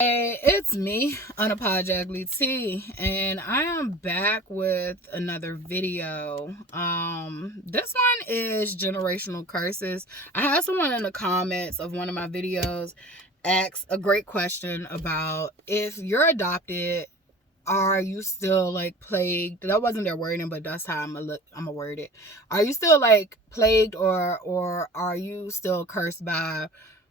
Hey, it's me, Unapologetically T, and I am back with another video. This one is generational curses. I had someone in the comments of one of my videos ask a great question about if you're adopted, are you still like plagued? That wasn't their wording, but that's how I'm a word it. Are you still like plagued, or are you still cursed by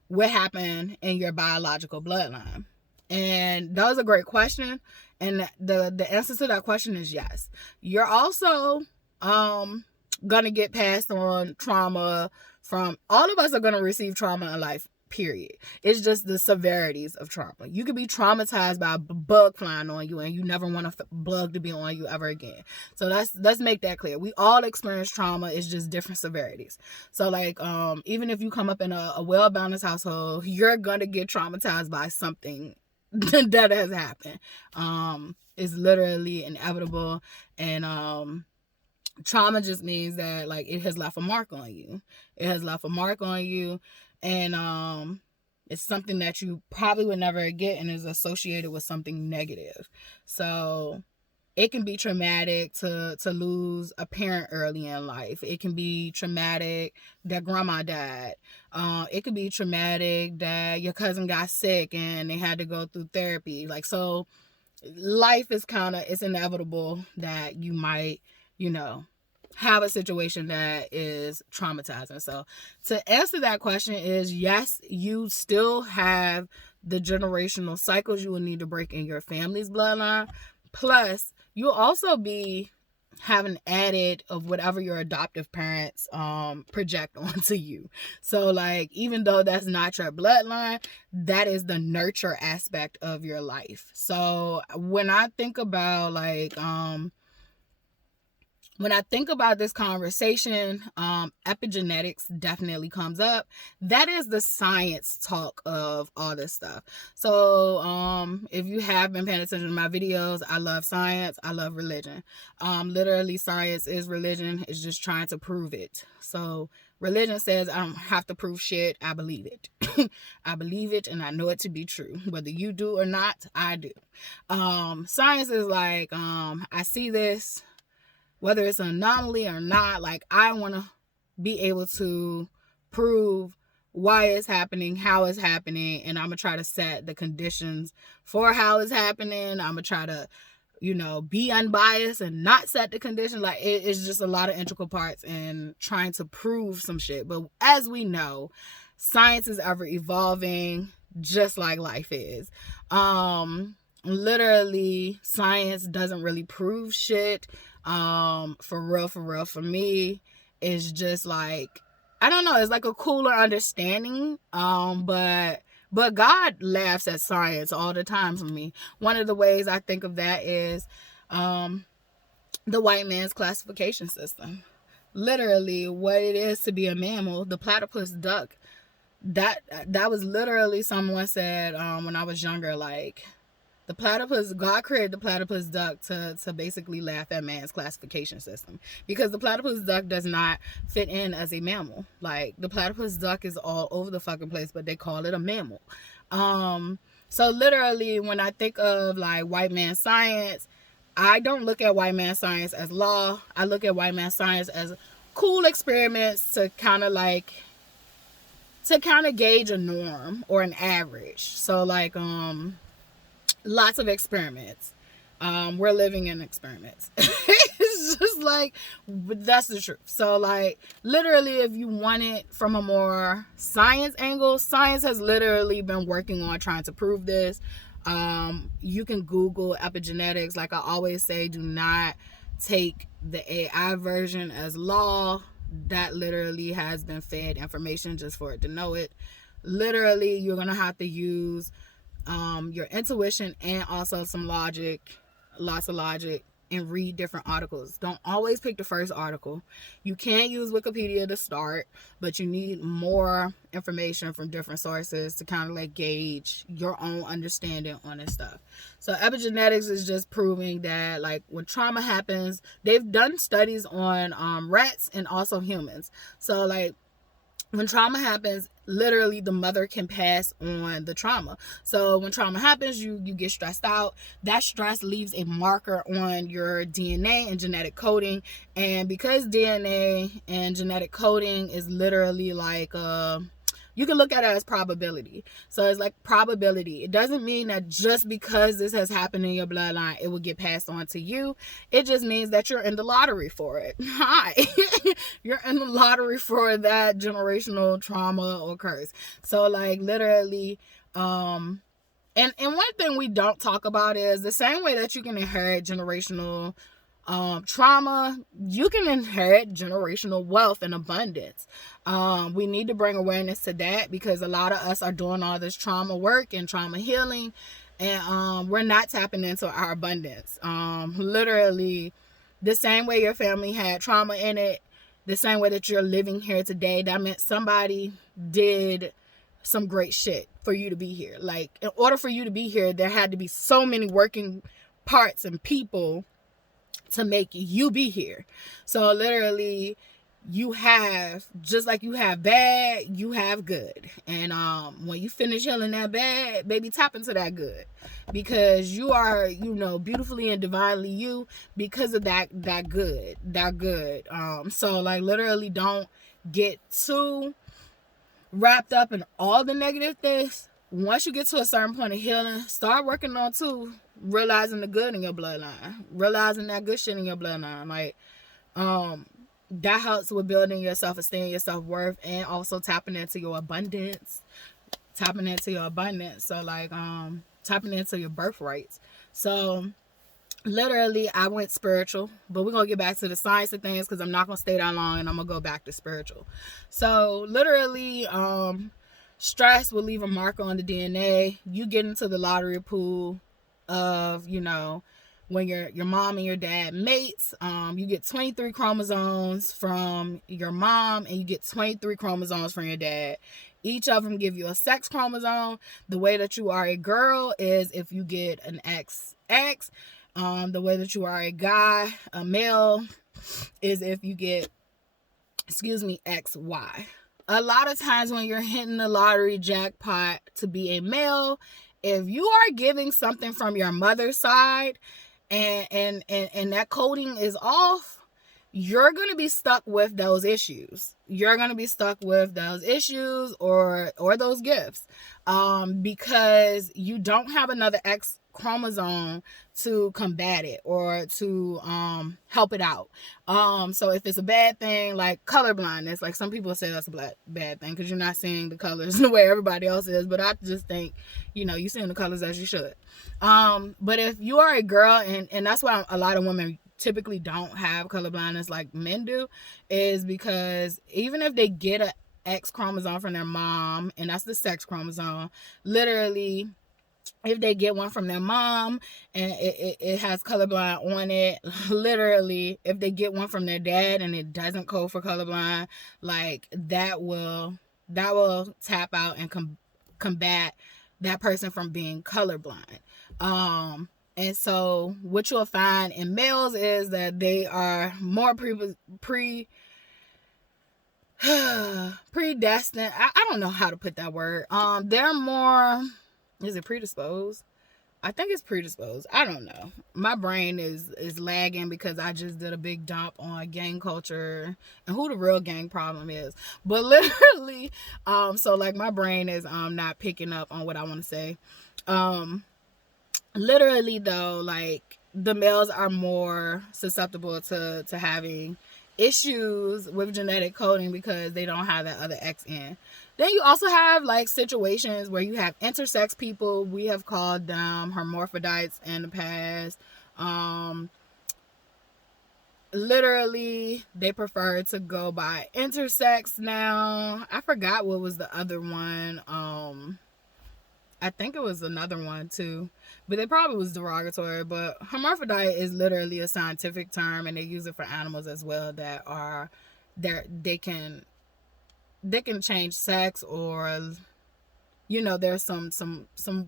what happened in your biological bloodline? And that was a great question. And the answer to that question is yes. You're also gonna get passed on trauma. From all of us are gonna receive trauma in life, period. It's just the severities of trauma. You could be traumatized by a bug flying on you and you never want a bug to be on you ever again. So let's make that clear. We all experience trauma. It's just different severities. So like even if you come up in a well-balanced household, you're gonna get traumatized by something that has happened. It's literally inevitable. And trauma just means that like it has left a mark on you. It has left a mark on you. And it's something that you probably would never get and is associated with something negative. So it can be traumatic to lose a parent early in life. It can be traumatic that grandma died. It could be traumatic that your cousin got sick and they had to go through therapy. Like, so life is it's inevitable that you might, have a situation that is traumatizing. So to answer that question is yes, you still have the generational cycles you will need to break in your family's bloodline. Plus, you'll also be having added of whatever your adoptive parents project onto you. So like, even though that's not your bloodline, that is the nurture aspect of your life. So when I think about this conversation, epigenetics definitely comes up. That is the science talk of all this stuff. So if you have been paying attention to my videos, I love science. I love religion. Literally, science is religion. It's just trying to prove it. So religion says I don't have to prove shit. I believe it. I believe it and I know it to be true. Whether you do or not, I do. Science is like, I see this, whether it's an anomaly or not, like I want to be able to prove why it's happening, how it's happening, and I'm going to try to set the conditions for how it's happening. I'm going to try to, be unbiased and not set the conditions. Like it's just a lot of integral parts in trying to prove some shit. But as we know, science is ever evolving, just like life is. Literally, science doesn't really prove shit. For real, for me, it's just like, I don't know, it's like a cooler understanding. But God laughs at science all the time for me. One of the ways I think of that is the white man's classification system. Literally, what it is to be a mammal, the platypus duck. That was literally, someone said when I was younger, like, the platypus, God created the platypus duck to basically laugh at man's classification system, because the platypus duck does not fit in as a mammal. Like, the platypus duck is all over the fucking place, but they call it a mammal. So literally, when I think of like white man science, I don't look at white man science as law. I look at white man science as cool experiments to kind of gauge a norm or an average. So like, lots of experiments. We're living in experiments. It's just like, that's the truth. So like, literally, if you want it from a more science angle, science has literally been working on trying to prove this. You can Google epigenetics. Like I always say, do not take the AI version as law. That literally has been fed information just for it to know it. Literally, you're gonna have to use your intuition and also some logic, lots of logic, and read different articles. Don't always pick the first article. You can use Wikipedia to start, but you need more information from different sources to kind of like gauge your own understanding on this stuff. So epigenetics is just proving that like when trauma happens, they've done studies on rats and also humans. So like, when trauma happens, literally the mother can pass on the trauma. So when trauma happens, you get stressed out. That stress leaves a marker on your DNA and genetic coding. And because DNA and genetic coding is literally like you can look at it as probability. So it's like probability. It doesn't mean that just because this has happened in your bloodline, it will get passed on to you. It just means that you're in the lottery for it. Hi. You're in the lottery for that generational trauma or curse. So like literally, and one thing we don't talk about is the same way that you can inherit generational trauma, you can inherit generational wealth and abundance. We need to bring awareness to that because a lot of us are doing all this trauma work and trauma healing, and we're not tapping into our abundance. Literally, the same way your family had trauma in it, the same way that you're living here today, that meant somebody did some great shit for you to be here. Like, in order for you to be here, there had to be so many working parts and people to make you be here. So literally, you have, just like you have bad, you have good. And when you finish healing that bad, baby, tap into that good, because you are, beautifully and divinely you because of that good. So like literally, don't get too wrapped up in all the negative things. Once you get to a certain point of healing, start working on realizing the good in your bloodline, realizing that good shit in your bloodline. Like, that helps with building your self-esteem, your self-worth, and also tapping into your abundance. So like, tapping into your birthrights. So literally, I went spiritual, but we're gonna get back to the science of things because I'm not gonna stay that long, and I'm gonna go back to spiritual. So literally, stress will leave a marker on the DNA. You get into the lottery pool of, when your mom and your dad mates, you get 23 chromosomes from your mom and you get 23 chromosomes from your dad. Each of them give you a sex chromosome. The way that you are a girl is if you get an XX. The way that you are a guy, a male, is if you get, XY. A lot of times when you're hitting the lottery jackpot to be a male, if you are giving something from your mother's side and that coding is off, you're going to be stuck with those issues. Or those gifts, because you don't have another X chromosome to combat it or to help it out. So if it's a bad thing, like color blindness, like some people say that's a bad thing because you're not seeing the colors the way everybody else is, but I just think, you're seeing the colors as you should. But if you are a girl, and that's why a lot of women typically don't have color blindness like men do, is because even if they get a X chromosome from their mom, and that's the sex chromosome, literally, if they get one from their mom and it has colorblind on it, literally, if they get one from their dad and it doesn't code for colorblind, like that will tap out and combat that person from being colorblind. And so what you'll find in males is that they are more predestined. I don't know how to put that word. They're more, is it predisposed? I think it's predisposed. I don't know. My brain is lagging because I just did a big dump on gang culture and who the real gang problem is. But literally, so like my brain is not picking up on what I want to say. Literally though, like the males are more susceptible to having issues with genetic coding because they don't have that other X in. Then you also have like situations where you have intersex people. We have called them hermaphrodites in the past. Literally, they prefer to go by intersex now. I forgot what was the other one. I think it was another one too, but it probably was derogatory. But hermaphrodite is literally a scientific term, and they use it for animals as well that are there. They can change sex, or there's some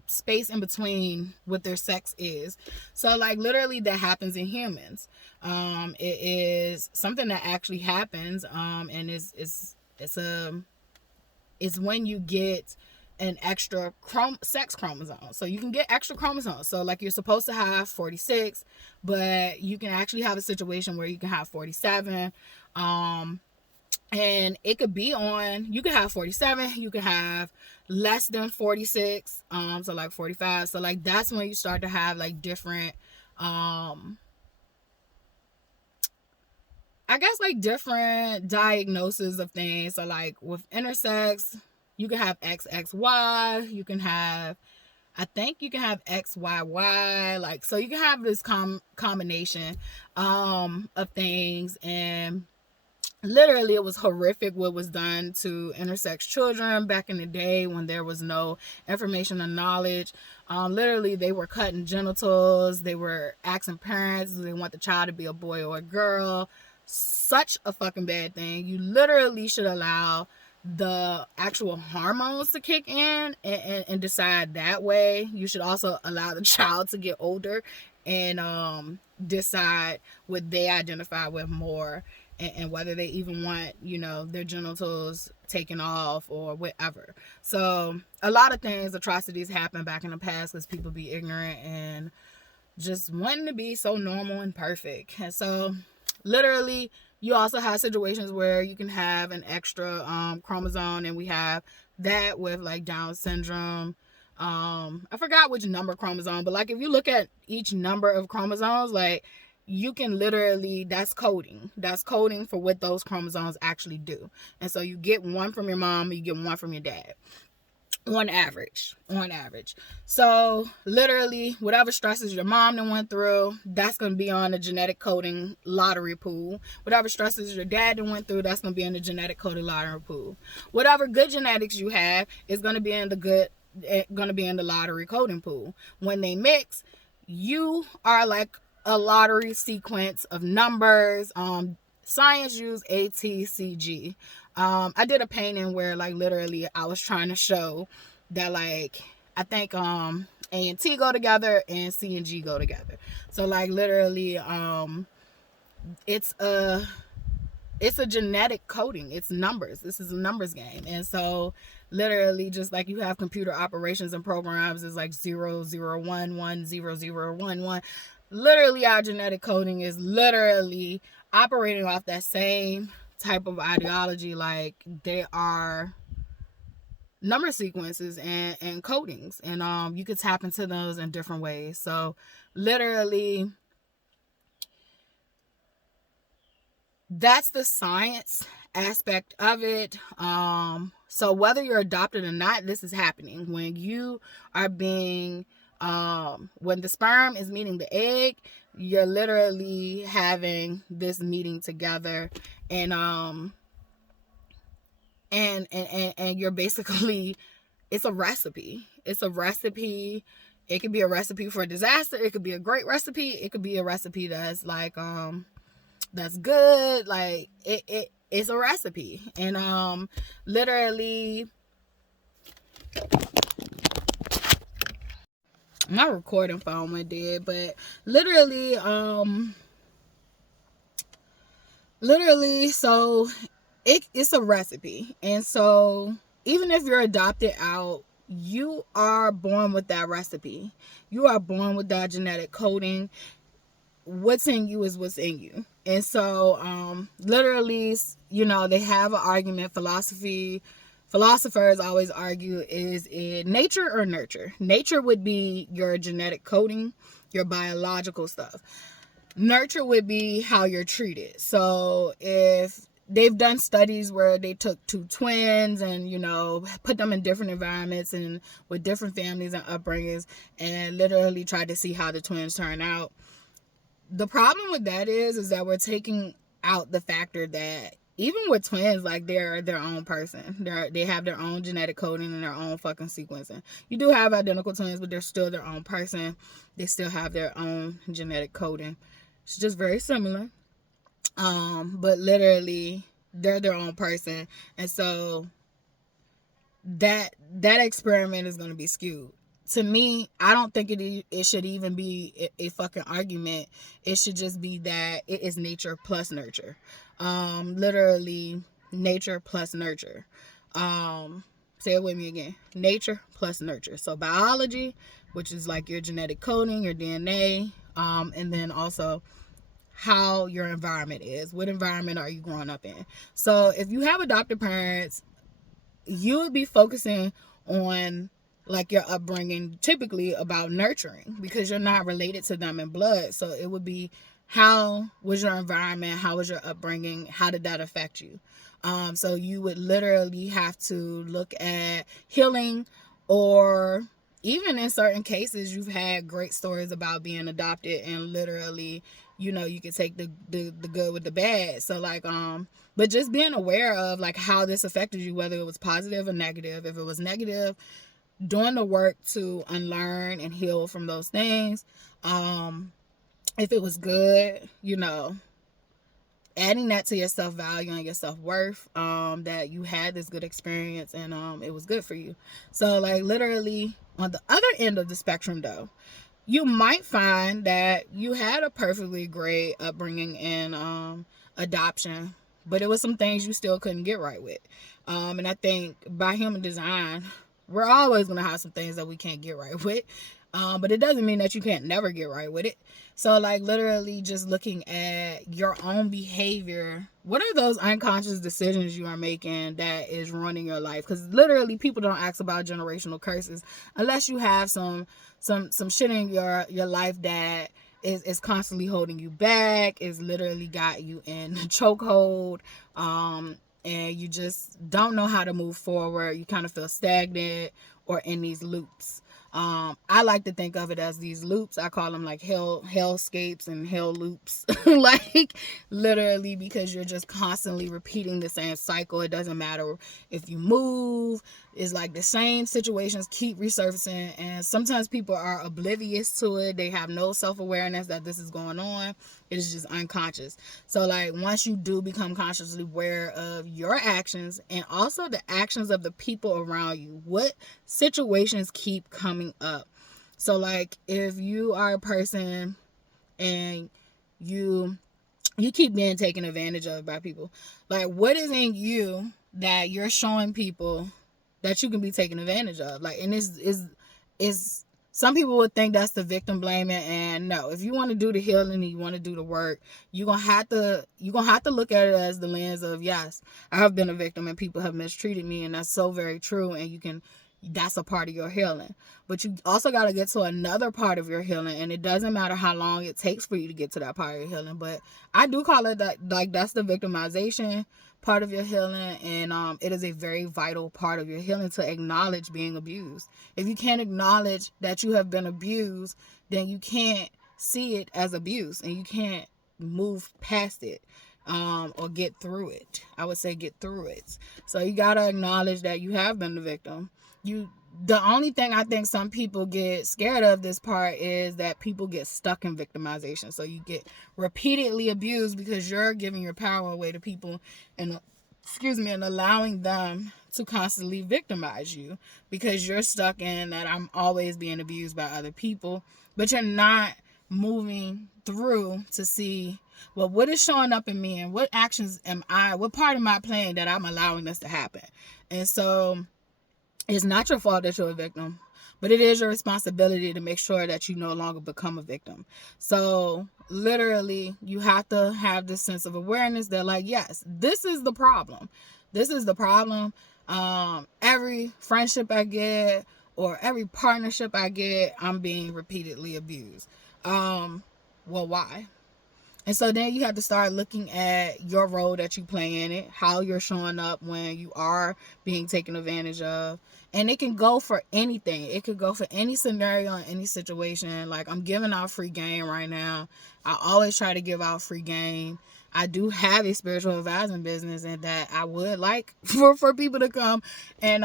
space in between what their sex is. So like literally that happens in humans. It is something that actually happens, and it's a is when you get an extra sex chromosome. So you can get extra chromosomes. So like you're supposed to have 46, but you can actually have a situation where you can have 47. And it could be on, you can have 47, you can have less than 46, so like 45. So like that's when you start to have like different I guess like different diagnoses of things. So like with intersex, you can have XXY, you can have, I think you can have XYY, like, so you can have this combination of things. And literally it was horrific what was done to intersex children back in the day when there was no information and knowledge. Literally they were cutting genitals, they were asking parents do they want the child to be a boy or a girl. Such a fucking bad thing. You literally should allow the actual hormones to kick in and decide that way. You should also allow the child to get older and decide what they identify with more, and whether they even want, you know, their genitals taken off or whatever. So a lot of things, atrocities happen back in the past because people be ignorant and just wanting to be so normal and perfect. And so literally you also have situations where you can have an extra chromosome, and we have that with like Down syndrome. I forgot which number chromosome, but like if you look at each number of chromosomes, like you can literally, that's coding for what those chromosomes actually do. And so you get one from your mom, you get one from your dad, on average. So literally whatever stresses your mom done went through, that's going to be on the genetic coding lottery pool. Whatever stresses your dad done went through, that's going to be in the genetic coding lottery pool. Whatever good genetics you have is going to be in the lottery coding pool. When they mix, you are like a lottery sequence of numbers. Science use ATCG. I did a painting where like literally I was trying to show that like I think A and T go together and C and G go together. So like literally it's a genetic coding. It's numbers. This is a numbers game. And so literally just like you have computer operations and programs is like 00110011. Literally our genetic coding is literally operating off that same type of ideology. Like they are number sequences and codings, and you could tap into those in different ways. So literally that's the science aspect of it. So whether you're adopted or not, this is happening. When you are being when the sperm is meeting the egg, you're literally having this meeting together, and you're basically, it's a recipe. It could be a recipe for a disaster. It could be a great recipe. It could be a recipe that's like that's good. Like it's a recipe. And literally my recording phone went dead, but literally so it's a recipe. And so even if you're adopted out, you are born with that recipe. You are born with that genetic coding. What's in you is what's in you. And so literally, you know, they have an argument. Philosophers always argue, is it nature or nurture? Nature would be your genetic coding, your biological stuff. Nurture would be how you're treated. So if they've done studies where they took two twins and, you know, put them in different environments and with different families and upbringings, and literally tried to see how the twins turn out. The problem with that is that we're taking out the factor that even with twins, like they're their own person. They have their own genetic coding and their own fucking sequencing. You do have identical twins, but they're still their own person. They still have their own genetic coding. It's just very similar. But literally they're their own person. And so that experiment is going to be skewed. To me, I don't think it should even be a fucking argument. It should just be that it is nature plus nurture. Literally nature plus nurture. Say it with me again. Nature plus nurture. So biology, which is like your genetic coding, your DNA, and then also how your environment is. What environment are you growing up in? So if you have adopted parents, you would be focusing on like your upbringing, typically about nurturing, because you're not related to them in blood. So it would be, how was your environment? How was your upbringing? How did that affect you? So you would literally have to look at healing, or even in certain cases, you've had great stories about being adopted, and literally, you could take the good with the bad. So like, but just being aware of like how this affected you, whether it was positive or negative. If it was negative, doing the work to unlearn and heal from those things. If it was good, adding that to your self-value and your self-worth, that you had this good experience and it was good for you. So like literally on the other end of the spectrum though, you might find that you had a perfectly great upbringing in adoption, but it was some things you still couldn't get right with. And I think by human design, we're always going to have some things that we can't get right with. But it doesn't mean that you can't never get right with it. So like literally just looking at your own behavior. What are those unconscious decisions you are making that is ruining your life? Because literally people don't ask about generational curses unless you have some shit in your life that is constantly holding you back, is literally got you in a chokehold, and you just don't know how to move forward. You kind of feel stagnant or in these loops. I like to think of it as these loops. I call them like hellscapes and hell loops. Like literally, because you're just constantly repeating the same cycle. It doesn't matter if you move. It's like the same situations keep resurfacing, and sometimes people are oblivious to it. They have no self-awareness that this is going on. It is just unconscious. So like once you do become consciously aware of your actions and also the actions of the people around you, what situations keep coming up. So like if you are a person and you keep being taken advantage of by people, like what is in you that you're showing people that you can be taken advantage of? Like, and is some people would think that's the victim blaming, and no. If you want to do the healing and you want to do the work, you're gonna have to look at it as the lens of, yes, I have been a victim and people have mistreated me, and that's so very true. And that's a part of your healing. But you also got to get to another part of your healing, and it doesn't matter how long it takes for you to get to that part of your healing. But I do call it that, like that's the victimization part of your healing, and it is a very vital part of your healing to acknowledge being abused. If you can't acknowledge that you have been abused, then you can't see it as abuse, and you can't move past it, or get through it. I would say get through it. So you got to acknowledge that you have been the victim. The only thing I think some people get scared of this part is that people get stuck in victimization. So you get repeatedly abused because you're giving your power away to people and allowing them to constantly victimize you, because you're stuck in that I'm always being abused by other people, but you're not moving through to see, well, what is showing up in me and what actions what part am I playing that I'm allowing this to happen? And so it's not your fault that you're a victim, but it is your responsibility to make sure that you no longer become a victim. So literally, you have to have this sense of awareness that, like, yes, this is the problem. This is the problem. Every friendship I get or every partnership I get, I'm being repeatedly abused. Well, why? And so then you have to start looking at your role that you play in it, how you're showing up when you are being taken advantage of. And it can go for anything. It could go for any scenario and any situation. Like, I'm giving out free game right now. I always try to give out free game. I do have a spiritual advising business, and that I would like for people to come and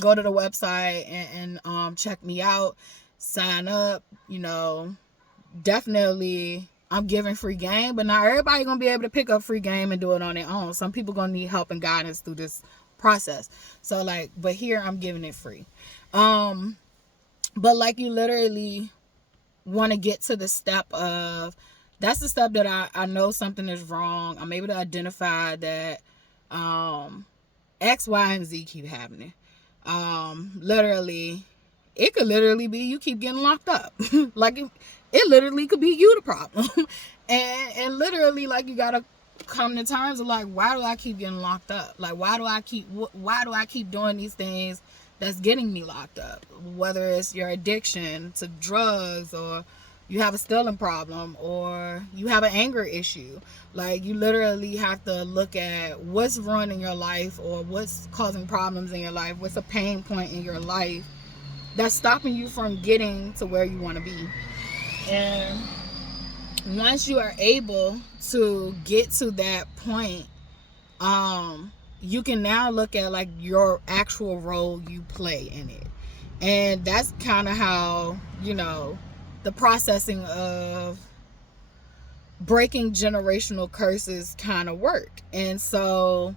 go to the website and check me out, sign up, definitely. I'm giving free game, but not everybody gonna be able to pick up free game and do it on their own. Some people gonna need help and guidance through this process. So like, but here I'm giving it free. But like, you literally want to get to the step of, that's the step that I know something is wrong. I'm able to identify that X, Y, and Z keep happening. Literally, it could literally be you keep getting locked up. Like it literally could be you the problem. and literally, like, you gotta come to terms of, like, why do I keep getting locked up? Like, why do I keep doing these things that's getting me locked up? Whether it's your addiction to drugs, or you have a stealing problem, or you have an anger issue. Like, you literally have to look at what's ruining your life, or what's causing problems in your life, what's a pain point in your life that's stopping you from getting to where you want to be. And once you are able to get to that point, you can now look at, like, your actual role you play in it. And that's kind of how, the processing of breaking generational curses kind of work. And so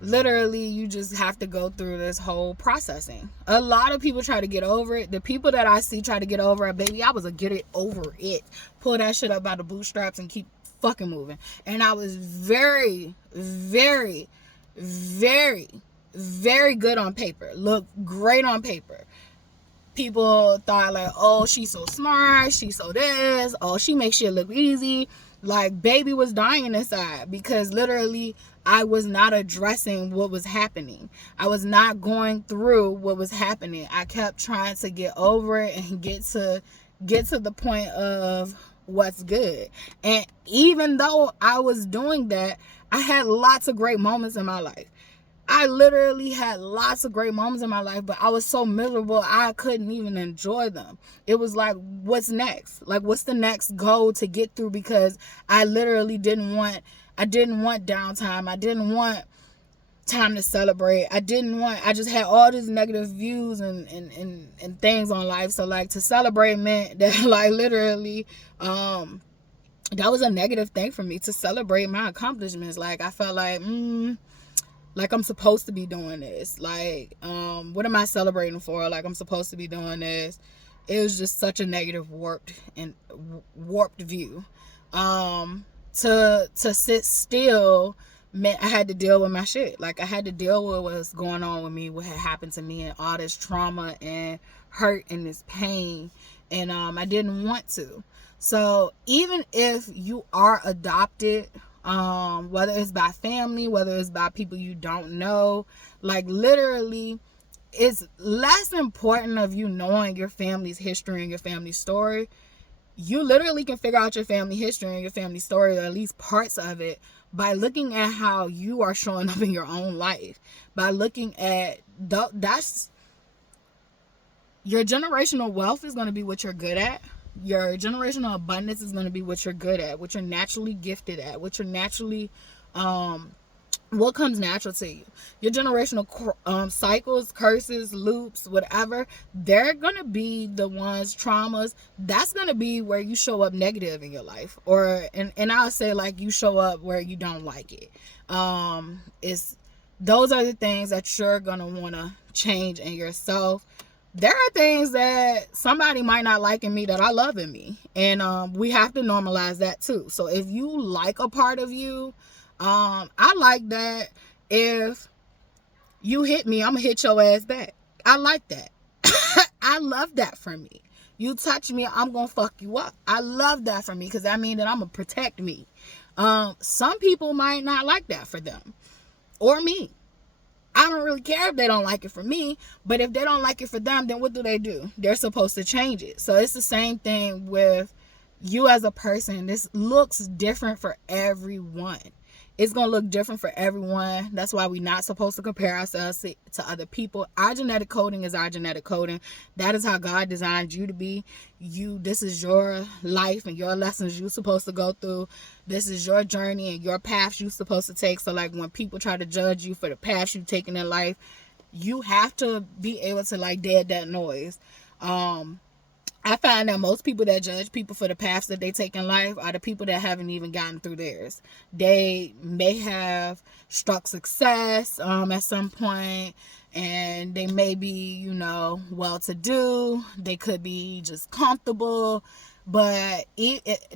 literally, you just have to go through this whole processing. A lot of people try to get over it. The people that I see try to get over it, baby, I was a get it over it. Pull that shit up by the bootstraps and keep fucking moving. And I was very, very, very, very good on paper. Look great on paper. People thought, like, oh, she's so smart, she's so this, oh, she makes shit look easy. Like, baby was dying inside, because literally I was not addressing what was happening. I was not going through what was happening. I kept trying to get over it and get to the point of what's good. And even though I was doing that, I had lots of great moments in my life. I literally had lots of great moments in my life, but I was so miserable I couldn't even enjoy them. It was like, what's next? Like, what's the next goal to get through? Because I literally didn't want downtime. I didn't want time to celebrate. I just had all these negative views and things on life. So, like, to celebrate meant that, like, literally, that was a negative thing for me, to celebrate my accomplishments. Like, I felt like I'm supposed to be doing this. Like, what am I celebrating for? Like, I'm supposed to be doing this. It was just such a negative, warped view. To sit still meant I had to deal with my shit. Like, I had to deal with what's going on with me, what had happened to me, and all this trauma and hurt and this pain. And I didn't want to. So even if you are adopted, whether it's by family, whether it's by people you don't know, like, literally, it's less important of you knowing your family's history and your family's story. You literally can figure out your family history and your family story, or at least parts of it, by looking at how you are showing up in your own life. By looking at that's your generational wealth is going to be what you're good at. Your generational abundance is going to be what you're good at, what you're naturally gifted at, what you're naturally, what comes natural to you. Your generational cycles, curses, loops, whatever, they're going to be the ones, traumas, that's going to be where you show up negative in your life. And I'll say, like, you show up where you don't like it. Those are the things that you're going to want to change in yourself. There are things that somebody might not like in me that I love in me. And we have to normalize that too. So if you like a part of you, I like that. If you hit me, I'm going to hit your ass back. I like that. I love that for me. You touch me, I'm going to fuck you up. I love that for me, because that means that I'm going to protect me. Some people might not like that for them or me. I don't really care if they don't like it for me, but if they don't like it for them, then what do? They're supposed to change it. So it's the same thing with you as a person. This looks different for everyone. It's going to look different for everyone. That's why we're not supposed to compare ourselves to other people. Our genetic coding is our genetic coding. That is how God designed you to be. This is your life and your lessons you're supposed to go through. This is your journey and your paths you're supposed to take. So, like, when people try to judge you for the paths you've taken in life, you have to be able to, like, dead that noise. I find that most people that judge people for the paths that they take in life are the people that haven't even gotten through theirs. They may have struck success at some point, and they may be, you know, well-to-do. They could be just comfortable. But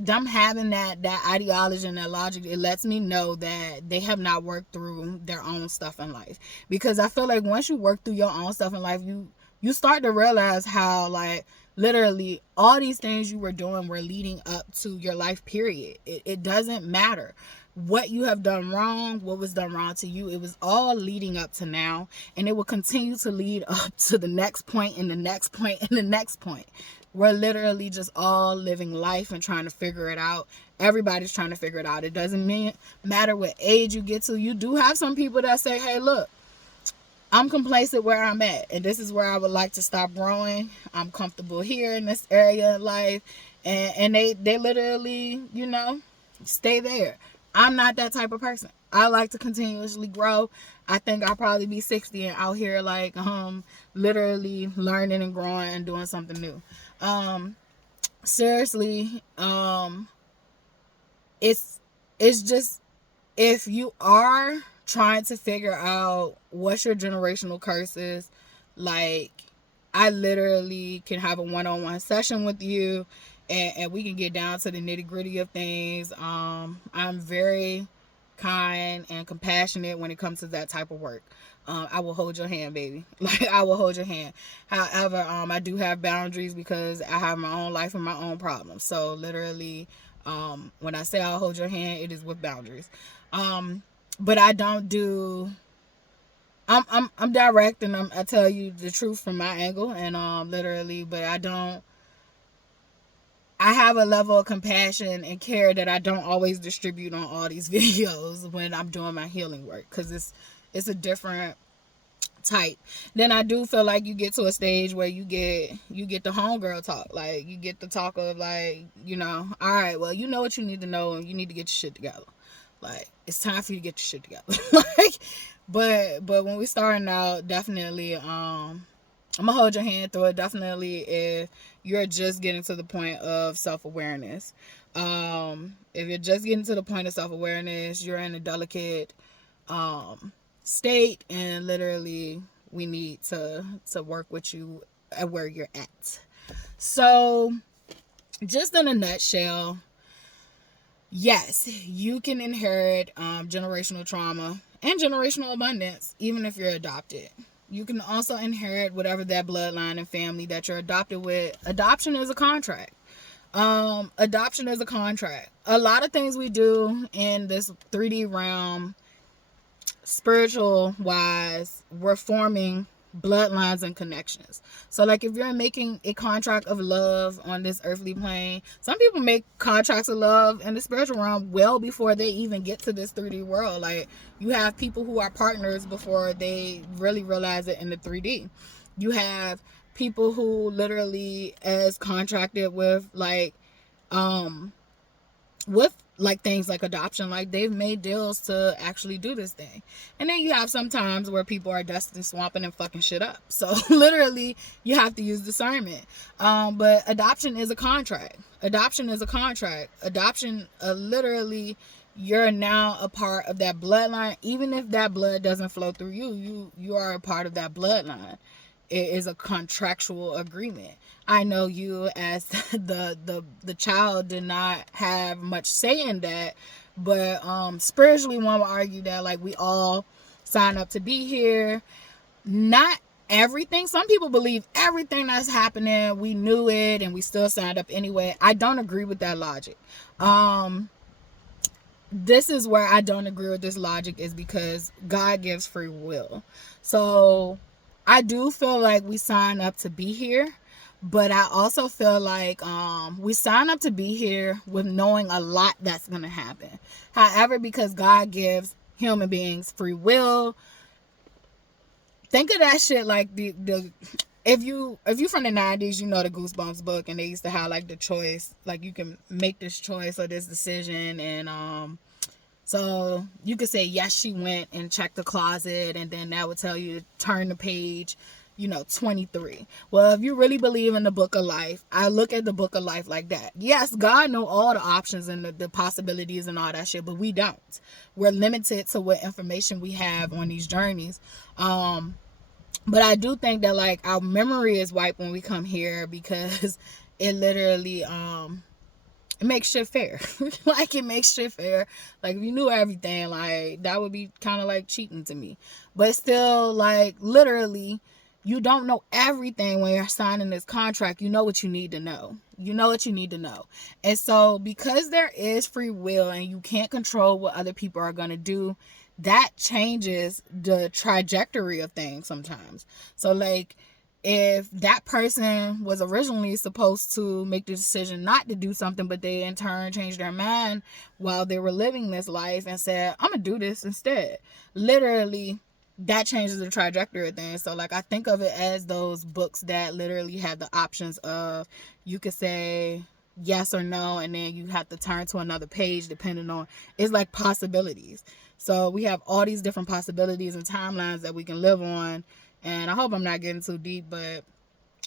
them having that ideology and that logic, it lets me know that they have not worked through their own stuff in life. Because I feel like once you work through your own stuff in life, you start to realize how, like, literally all these things you were doing were leading up to your life, period. It doesn't matter what you have done wrong, what was done wrong to you. It was all leading up to now, and it will continue to lead up to the next point and the next point and the next point. We're literally just all living life and trying to figure it out. Everybody's trying to figure it out. It doesn't matter what age you get to. You do have some people that say, hey, look, I'm complacent where I'm at, and this is where I would like to stop growing. I'm comfortable here in this area of life, and they literally, you know, stay there. I'm not that type of person. I like to continuously grow. I think I'll probably be 60 and out here like literally learning and growing and doing something new. Seriously, it's just, if you are trying to figure out what's your generational curses, like, I literally can have a one-on-one session with you, and we can get down to the nitty-gritty of things. I'm very kind and compassionate when it comes to that type of work. I will hold your hand, baby. Like, I will hold your hand. However, I do have boundaries because I have my own life and my own problems. So literally, when I say I'll hold your hand, it is with boundaries. But I don't do, I'm direct, and I tell you the truth from my angle, and literally, but I have a level of compassion and care that I don't always distribute on all these videos when I'm doing my healing work, because it's a different type. Then I do feel like you get to a stage where you get the homegirl talk. Like, you get the talk of, like, you know, all right, well, you know what you need to know, and you need to get your shit together. Like, it's time for you to get your shit together. Like, but when we starting out, definitely, I'm gonna hold your hand through it. Definitely, if you're just getting to the point of self-awareness. If you're just getting to the point of self-awareness, you're in a delicate state, and literally we need to work with you at where you're at. So, just in a nutshell, yes, you can inherit generational trauma and generational abundance even if you're adopted. You can also inherit whatever that bloodline and family that you're adopted with. Adoption is a contract. Adoption is a contract. A lot of things we do in this 3D realm, spiritual wise, we're forming bloodlines and connections. So, like, if you're making a contract of love on this earthly plane, some people make contracts of love in the spiritual realm well before they even get to this 3D world. Like, you have people who are partners before they really realize it in the 3D. You have people who literally as contracted with things like adoption, like, they've made deals to actually do this thing. And then you have sometimes where people are dusting, swamping, and fucking shit up. So literally, you have to use discernment. But adoption is a contract. Adoption, literally, you're now a part of that bloodline. Even if that blood doesn't flow through you are a part of that bloodline. It is a contractual agreement. I know you as the child did not have much say in that, but spiritually, one would argue that, like, we all sign up to be here. Not everything. Some people believe everything that's happening, we knew it and we still signed up anyway. I don't agree with that logic. This is where I don't agree with this logic, is because God gives free will. So I do feel like we sign up to be here, but I also feel like we sign up to be here with knowing a lot that's going to happen. However, because God gives human beings free will, think of that shit like if you from the 90s, you know the Goosebumps book, and they used to have, like, the choice, like, you can make this choice or this decision, and so you could say, yes, she went and checked the closet, and then that would tell you to turn the page, 23. Well, if you really believe in the book of life, I look at the book of life like that. Yes, God knows all the options and the possibilities and all that shit, but we don't. We're limited to what information we have on these journeys. But I do think that like our memory is wiped when we come here, because it literally it makes shit fair. Like, it makes shit fair. Like, if you knew everything, like, that would be kind of like cheating to me. But still, like, literally, you don't know everything when you're signing this contract. You know what you need to know. You know what you need to know. And so, because there is free will and you can't control what other people are going to do, that changes the trajectory of things sometimes. So, like, if that person was originally supposed to make the decision not to do something, but they in turn changed their mind while they were living this life and said, I'm gonna do this instead, literally, that changes the trajectory of things. So like, I think of it as those books that literally have the options of, you could say yes or no, and then you have to turn to another page depending on, it's like possibilities. So we have all these different possibilities and timelines that we can live on. And I hope I'm not getting too deep, but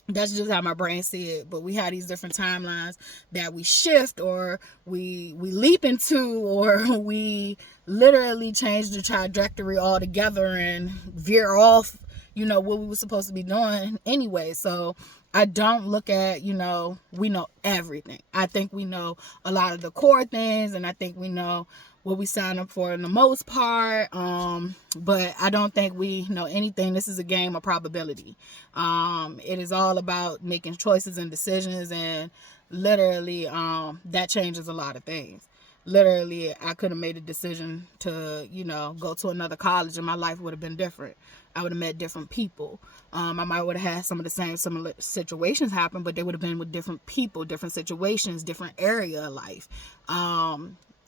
that's just how my brain see it. But we have these different timelines that we shift, or we leap into, or we literally change the trajectory altogether and veer off, you know, what we were supposed to be doing anyway. So I don't look at, you know, we know everything. I think we know a lot of the core things, and I think we know what we sign up for in the most part. But I don't think we know anything. This is a game of probability. It is all about making choices and decisions, and literally, that changes a lot of things. Literally, I could have made a decision to, you know, go to another college, and my life would have been different. I would have met different people. I might would have had some of the same similar situations happen, but they would have been with different people, different situations, different area of life.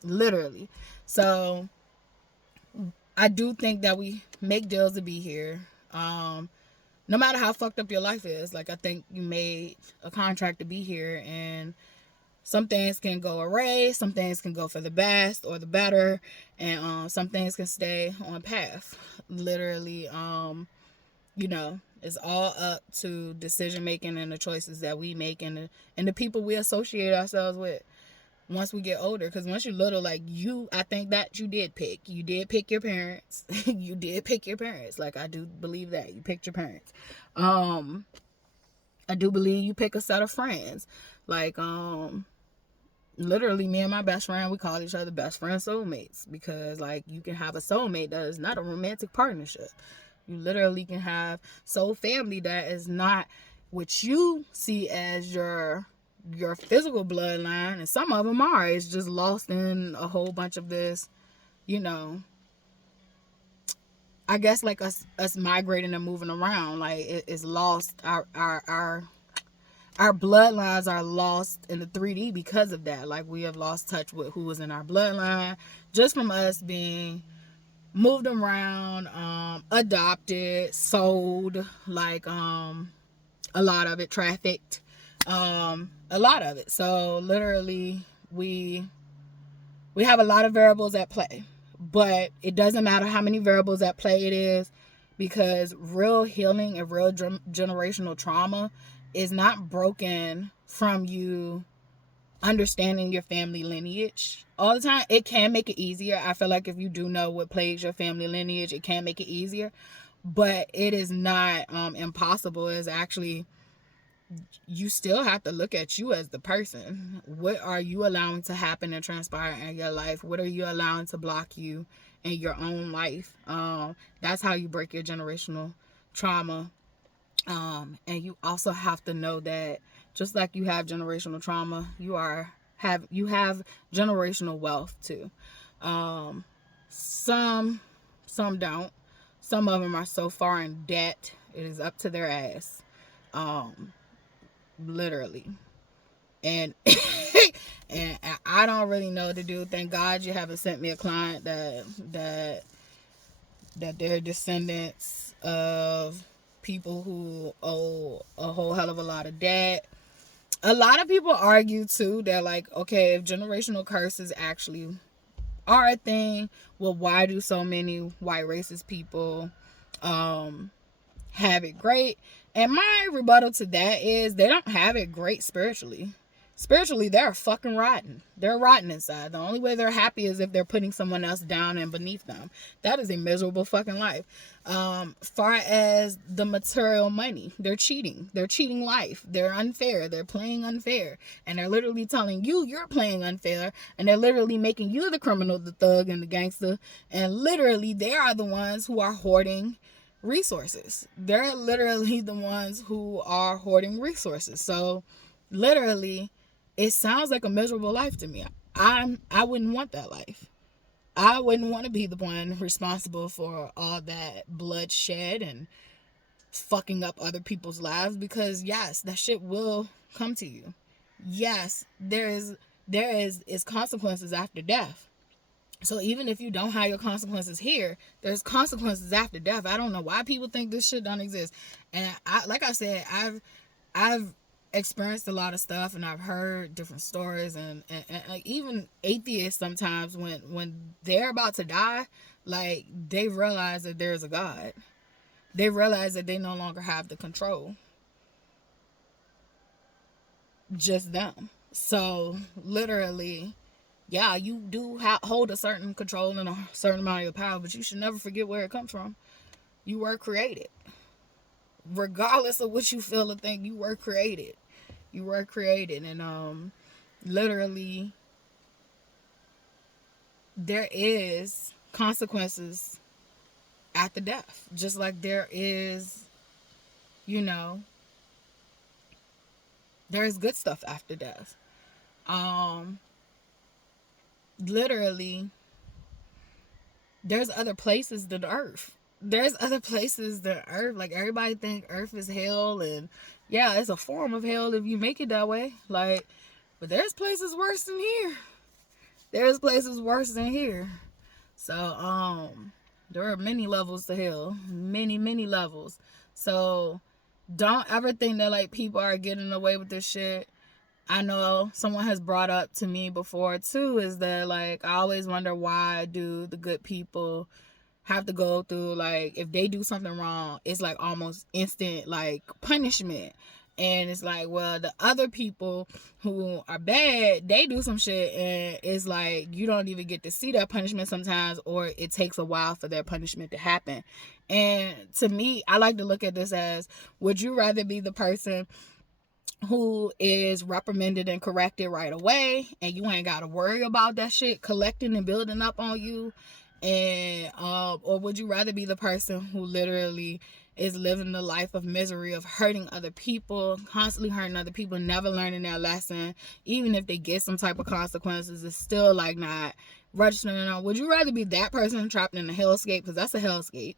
Literally. So I do think that we make deals to be here. No matter how fucked up your life is, like, I think you made a contract to be here, and some things can go awry, some things can go for the best or the better, and some things can stay on path. Literally, you know, it's all up to decision making and the choices that we make, and the people we associate ourselves with once we get older. Because once you're little, like, I think that you did pick your parents. You did pick your parents. Like, I do believe that you picked your parents. I do believe you pick a set of friends. Like, literally, me and my best friend, we call each other best friend soulmates, because like, you can have a soulmate that is not a romantic partnership. You literally can have soul family that is not what you see as your physical bloodline, and some of them are. It's just lost in a whole bunch of this, you know, I guess, like us migrating and moving around. Like, it's lost. Our bloodlines are lost in the 3D because of that. Like, we have lost touch with who was in our bloodline just from us being moved around, adopted, sold, like, a lot of it trafficked, a lot of it. So literally, we have a lot of variables at play, but it doesn't matter how many variables at play it is, because real healing and real generational trauma is not broken from you understanding your family lineage all the time. It can make it easier. I feel like if you do know what plagues your family lineage, it can make it easier, but it is not impossible. It's actually, you still have to look at you as the person. What are you allowing to happen and transpire in your life? What are you allowing to block you in your own life? That's how you break your generational trauma. And you also have to know that just like you have generational trauma, you have generational wealth too. Some don't. Some of them are so far in debt, it is up to their ass. Literally. And and I don't really know what to do. Thank God you haven't sent me a client that they're descendants of people who owe a whole hell of a lot of debt. A lot of people argue too, they're like, okay, if generational curses actually are a thing, well, why do so many white racist people have it great? And my rebuttal to that is, they don't have it great spiritually. spiritually, they're fucking rotten. They're rotten inside. The only way they're happy is if they're putting someone else down and beneath them. That is a miserable fucking life. Far as the material money, they're cheating. They're cheating life. They're unfair. They're playing unfair. And they're literally telling you you're playing unfair. And they're literally making you the criminal, the thug, and the gangster. And literally, they are the ones who are hoarding resources. They're literally the ones who are hoarding resources. So, literally, it sounds like a miserable life to me. I wouldn't want that life. I wouldn't want to be the one responsible for all that bloodshed and fucking up other people's lives, because yes, that shit will come to you. Yes, there is consequences after death. So even if you don't have your consequences here, there's consequences after death. I don't know why people think this shit don't exist. And like I said, I've experienced a lot of stuff, and I've heard different stories, and even atheists sometimes, when they're about to die, like, they realize that there's a God. They realize that they no longer have the control. Just them. So literally, yeah, you do hold a certain control and a certain amount of your power, but you should never forget where it comes from. You were created. Regardless of what you feel or think, you were created. You were created. And literally, there is consequences after death. Just like there is, there's good stuff after death. Literally, there's other places than Earth. There's other places than Earth. Like, everybody think Earth is hell, and yeah, it's a form of hell if you make it that way. Like, but there's places worse than here. There's places worse than here. So, there are many levels to hell. Many, many levels. So, don't ever think that, like, people are getting away with this shit. I know someone has brought up to me before, too, is that, like, I always wonder, why do the good people have to go through, like, if they do something wrong, it's, like, almost instant, like, punishment. And it's like, well, the other people who are bad, they do some shit, and it's like, you don't even get to see that punishment sometimes, or it takes a while for their punishment to happen. And to me, I like to look at this as, would you rather be the person who is reprimanded and corrected right away, and you ain't got to worry about that shit collecting and building up on you? And or would you rather be the person who literally is living the life of misery, of hurting other people, constantly hurting other people, never learning their lesson? Even if they get some type of consequences, it's still, like, not registering on. Would you rather be that person trapped in a hellscape, because that's a hellscape,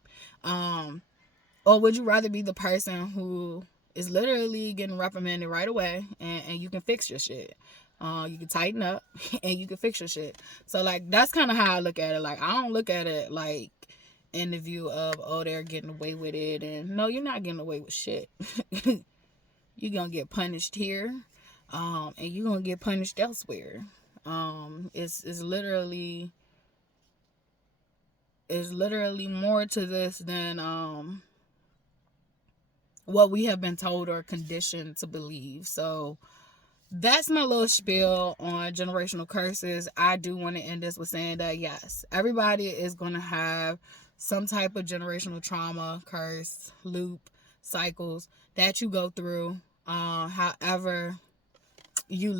or would you rather be the person who is literally getting reprimanded right away, and you can fix your shit? You can tighten up and you can fix your shit. So, like, that's kind of how I look at it. Like, I don't look at it like in the view of, oh, they're getting away with it. And no, you're not getting away with shit. You're gonna get punished here, and you're gonna get punished elsewhere. It's literally more to this than what we have been told or conditioned to believe. So that's my little spiel on generational curses. I do want to end this with saying that, yes, everybody is going to have some type of generational trauma, curse, loop, cycles that you go through. However, you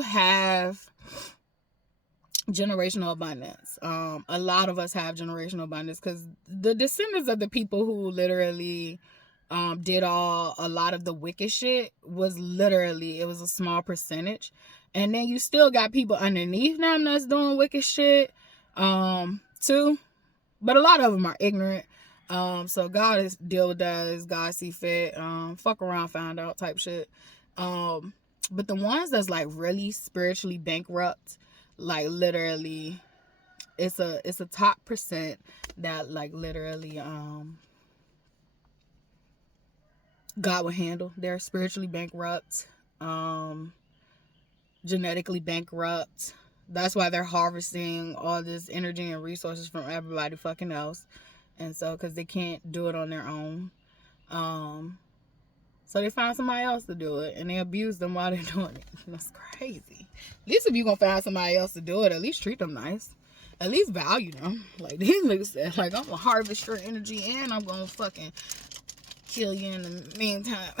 have generational abundance. A lot of us have generational abundance, because the descendants of the people who literally did a lot of the wicked shit was literally, it was a small percentage. And then you still got people underneath them that's doing wicked shit too, but a lot of them are ignorant. So God is deal with that as God see fit. Fuck around, found out type shit. But the ones that's, like, really spiritually bankrupt, like, literally, it's a top percent that, like, literally God will handle. They're spiritually bankrupt, genetically bankrupt. That's why they're harvesting all this energy and resources from everybody fucking else. And so, because they can't do it on their own. So they find somebody else to do it, and they abuse them while they're doing it. That's crazy. At least if you're going to find somebody else to do it, at least treat them nice. At least value them. Like these niggas said, like, I'm going to harvest your energy and I'm going to fucking kill you in the meantime.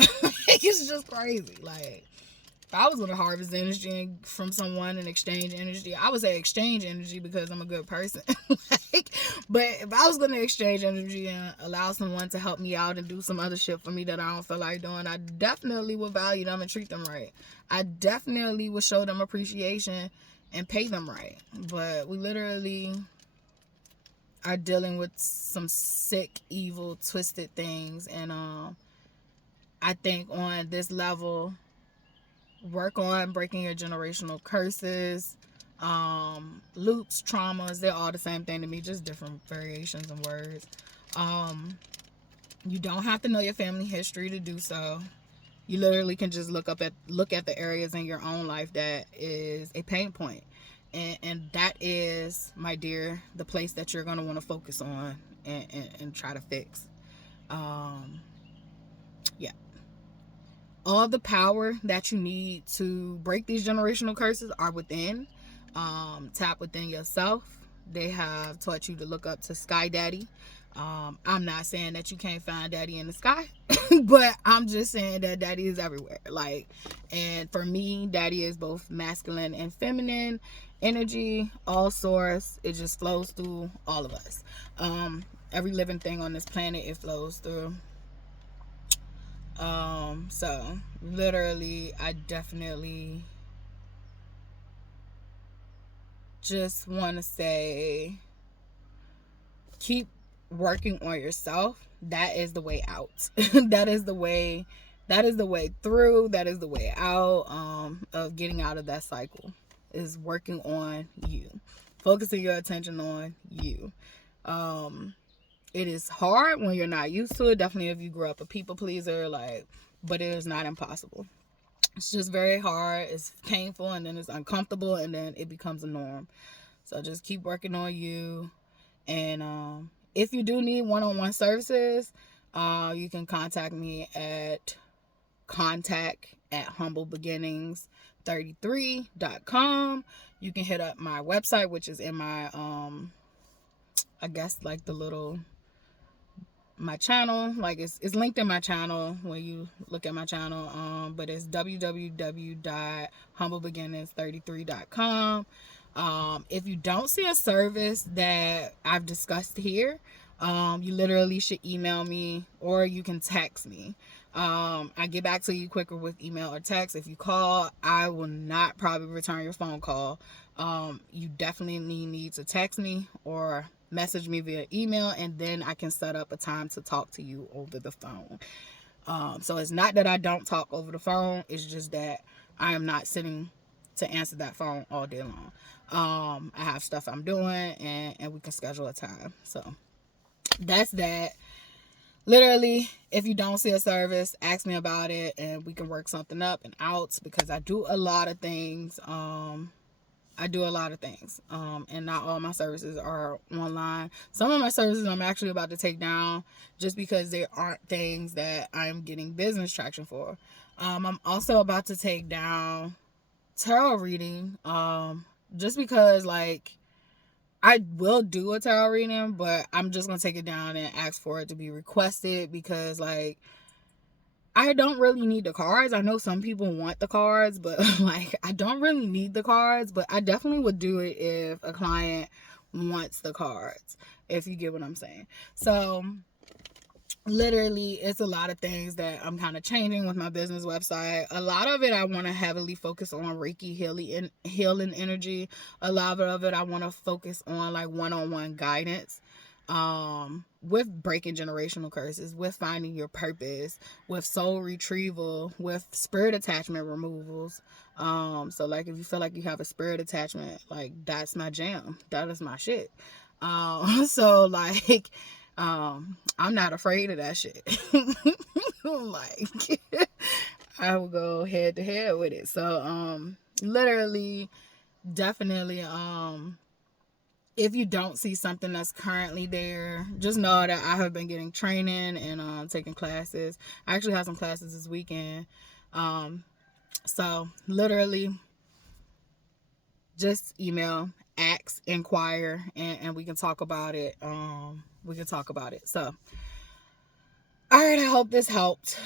It's just crazy. Like, if I was going to harvest energy from someone and exchange energy, I would say exchange energy because I'm a good person. But if I was going to exchange energy and allow someone to help me out and do some other shit for me that I don't feel like doing, I definitely would value them and treat them right. I definitely would show them appreciation and pay them right. But we literally are dealing with some sick, evil, twisted things. And I think on this level, work on breaking your generational curses, loops, traumas. They're all the same thing to me, just different variations and words. You don't have to know your family history to do so. You literally can just look at the areas in your own life that is a pain point. And that is, my dear, the place that you're going to want to focus on and try to fix. Yeah. All the power that you need to break these generational curses are within. Tap within yourself. They have taught you to look up to Sky Daddy. I'm not saying that you can't find Daddy in the sky, but I'm just saying that Daddy is everywhere. Like, and for me, Daddy is both masculine and feminine energy, all source. It just flows through all of us. Every living thing on this planet, it flows through. So literally, I definitely just want to say, keep working on yourself. That is the way out. That is the way through. That is the way out, of getting out of that cycle, is working on you, focusing your attention on you. It is hard when you're not used to it. Definitely if you grew up a people pleaser, like, but it is not impossible. It's just very hard. It's painful, and then it's uncomfortable, and then it becomes a norm. So just keep working on you. And if you do need one-on-one services, you can contact me at contact@humblebeginnings33.com. You can hit up my website, which is in my I guess like the little, my channel, like it's linked in my channel when you look at my channel, but it's www.humblebeginnings33.com. If you don't see a service that I've discussed here, you literally should email me, or you can text me. I get back to you quicker with email or text. If you call, I will not probably return your phone call. You definitely need to text me or message me via email, and then I can set up a time to talk to you over the phone. So it's not that I don't talk over the phone. It's just that I am not sitting to answer that phone all day long. I have stuff I'm doing, and we can schedule a time. So that's that. Literally, if you don't see a service, ask me about it, and we can work something up and out, because I do a lot of things. And not all my services are online. Some of my services I'm actually about to take down just because they aren't things that I'm getting business traction for. I'm also about to take down tarot reading, just because, like, I will do a tarot reading, but I'm just gonna take it down and ask for it to be requested, because, like, I don't really need the cards. I know some people want the cards, but like, I don't really need the cards, but I definitely would do it if a client wants the cards, if you get what I'm saying. So literally, it's a lot of things that I'm kind of changing with my business website. A lot of it I want to heavily focus on Reiki healing energy. A lot of it I want to focus on like one-on-one guidance, with breaking generational curses, with finding your purpose, with soul retrieval, with spirit attachment removals. So like, if you feel like you have a spirit attachment, like, that's my jam. That is my shit. So like, I'm not afraid of that shit. Like, I will go head to head with it. So literally, definitely, if you don't see something that's currently there, just know that I have been getting training and taking classes. I actually have some classes this weekend. So literally just email, ask, inquire, and we can talk about it. We can talk about it. So, all right, I hope this helped.